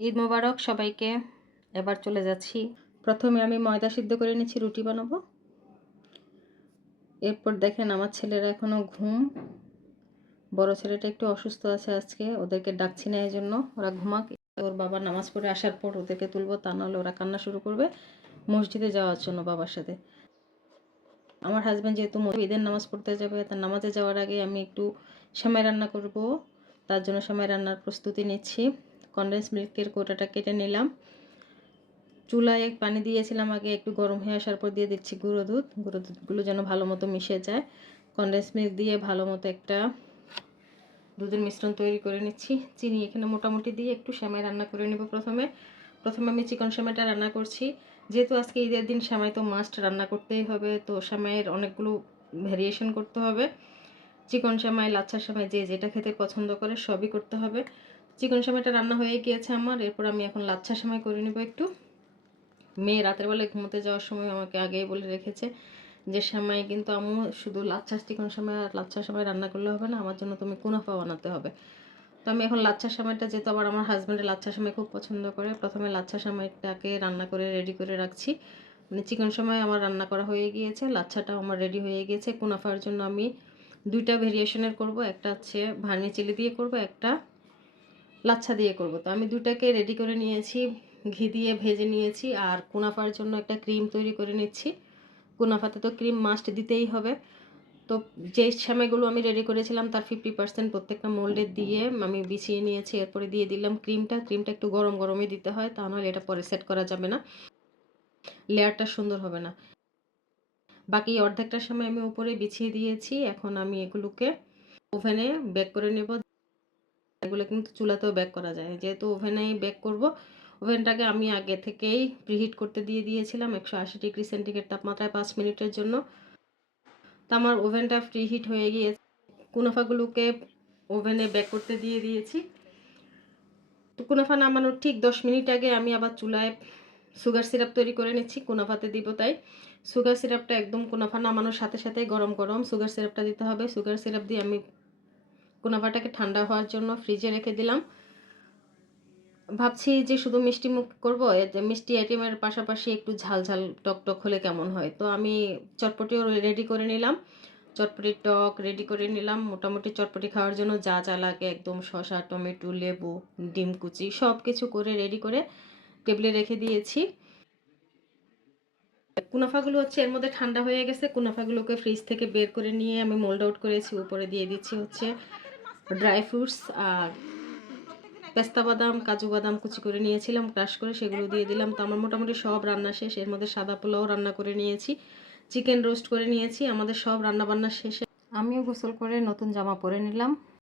ঈদ মোবারক সবাইকে। এবার চলে যাচ্ছি। প্রথমে আমি ময়দা সিদ্ধ করে নিচ্ছি, রুটি বানাবো। এরপর দেখেন আমার ছেলেরা এখনও ঘুম। বড় ছেলেটা একটু অসুস্থ আছে আজকে, ওদেরকে ডাকছি না, এই জন্য ওরা ঘুমাক। ওর বাবা নামাজ পড়ে আসার পর ওদেরকে তুলবো, তা নাহলে ওরা কান্না শুরু করবে মসজিদে যাওয়ার জন্য বাবার সাথে। আমার হাজব্যান্ড যেহেতু ঈদের নামাজ পড়তে যাবে, তার নামাজে যাওয়ার আগে আমি একটু সেমাই রান্না করব। তার জন্য সেমাই রান্নার প্রস্তুতি নিচ্ছি। কনডেন্স মিল্কের কোটাটা কেটে নিলাম। চুলায় পানি দিয়েছিলাম আগে, একটু গরম হয়ে আসার পর দিয়ে দিচ্ছি গুঁড়ো দুধগুলো যেন ভালো মতো মিশে যায়। কনডেন্স মিল্ক দিয়ে ভালো মতো একটা দুধের মিশ্রণ তৈরি করে নিচ্ছি। চিনি এখানে মোটামুটি দিয়ে একটু সেমাই রান্না করে নেব। প্রথমে আমি চিকন সেমাইটা রান্না করছি। যেহেতু আজকে ঈদের দিন সেমাই তো মাস্ট রান্না করতেই হবে, তো সেমাইয়ের অনেকগুলো ভ্যারিয়েশন করতে হবে। চিকন সেমাই, লাচ্ছা সেমাই, যে যেটা খেতে পছন্দ করে সবই করতে হবে। চিকন সেমাইটা রান্না হয়ে গিয়েছে আমার। এরপর আমি এখন লাচ্ছা সেমাই করে নেব একটু। মেয়ে রাতের বেলায় ঘুমোতে যাওয়ার সময় আমাকে আগেই বলে রেখেছে যে সেমাই কিন্তু আম্মু শুধু লাচ্ছা চিকন সেমাই আর লাচ্ছা সেমাই রান্না করলে হবে না, আমার জন্য তুমি কুনাফা বানাতে হবে। তো আমি এখন লাচ্ছা সেমাইটা, যেহেতু আবার আমার হাজব্যান্ডের লাচ্ছা সেমাই খুব পছন্দ করে, প্রথমে লাচ্ছা সেমাইটাকে রান্না করে রেডি করে রাখছি। মানে চিকন সেমাই আমার রান্না করা হয়ে গিয়েছে, লাচ্ছাটাও আমার রেডি হয়ে গিয়েছে। কুনাফার জন্য আমি দুইটা ভেরিয়েশনের করব, একটা হচ্ছে ভার্নি চিলি দিয়ে করব, একটা লাচ্ছা দিয়ে করব। তো আমি দুটাকে রেডি করে নিয়েছি, ঘি দিয়ে ভেজে নিয়েছি। আর কুনাফার জন্য একটা ক্রিম তৈরি করে নিচ্ছি। কুনাফাতে তো ক্রিম মাস্ট দিতেই হবে। তো যে সেমাইগুলো আমি রেডি করেছিলাম তার 50% প্রত্যেকটা মোল্ডে দিয়ে আমি বিছিয়ে নিয়েছি। এরপরে দিয়ে দিলাম ক্রিমটা একটু গরম গরমই দিতে হয়, তা নাহলে এটা পরে সেট করা যাবে না, লেয়ারটা সুন্দর হবে না। বাকি অর্ধেকটা সময় আমি উপরে বিছিয়ে দিয়েছি। এখন আমি এগুলোকে ওভেনে বেক করে নেব। এগুলো কিন্তু চুলাতেও বেক করা যায়, যেহেতু ওভেনেই বেক করব। ওভেনটাকে আমি আগে থেকেই প্রিহিট করতে দিয়ে দিয়েছিলাম 180 ডিগ্রি সেন্টিগ্রেড তাপমাত্রায় 5 মিনিটের জন্য। তো আমার ওভেনটা প্রিহিট হয়ে গিয়েছে। কুনাফাগুলোকে ওভেনে বেক করতে দিয়ে দিয়েছি। তো কুনাফা নামানোর ঠিক 10 মিনিট আগে আমি আবার চুলায় সুগার সিরাপ তৈরি করে নিচ্ছি, কুনাফাতে দিব তাই। সুগার সিরাপটা একদম কুনাফা নামানোর সাথে সাথে গরম গরম সুগার সিরাপটা দিতে হবে। সুগার সিরাপ দিয়ে আমি কুনাফাটাকে ঠান্ডা হওয়ার জন্য ফ্রিজে রেখে দিলাম। ভাবছি যে শুধু মিষ্টি মুখ করবো, এতে মিষ্টি আইটেমের পাশাপাশি একটু ঝাল ঝাল টক টক হলে কেমন হয়। তো আমি চটপটিও রেডি করে নিলাম, চটপটির টক রেডি করে নিলাম। মোটামুটি চটপটি খাওয়ার জন্য যা যা লাগে একদম শসা, টমেটো, লেবু, ডিম কুচি সব কিছু করে রেডি করে টেবিলে রেখে দিয়েছি। কুনাফাগুলো হচ্ছে এর মধ্যে ঠান্ডা হয়ে গেছে। কুনাফাগুলোকে ফ্রিজ থেকে বের করে নিয়ে আমি মোল্ড আউট করেছি। উপরে দিয়ে দিচ্ছি হচ্ছে ড্রাই ফ্রুটস আর পেস্তা বাদাম, কাজু বাদাম কুচি করে নিয়েছিলাম ক্রাশ করে, সেগুলো দিয়ে দিলাম। তো আমার মোটামুটি সব রান্না শেষ। এর মধ্যে সাদা পোলাও রান্না করে নিয়েছি, চিকেন রোস্ট করে নিয়েছি। আমাদের সব রান্না বান্না শেষে আমিও গোসল করে নতুন জামা পরে নিলাম।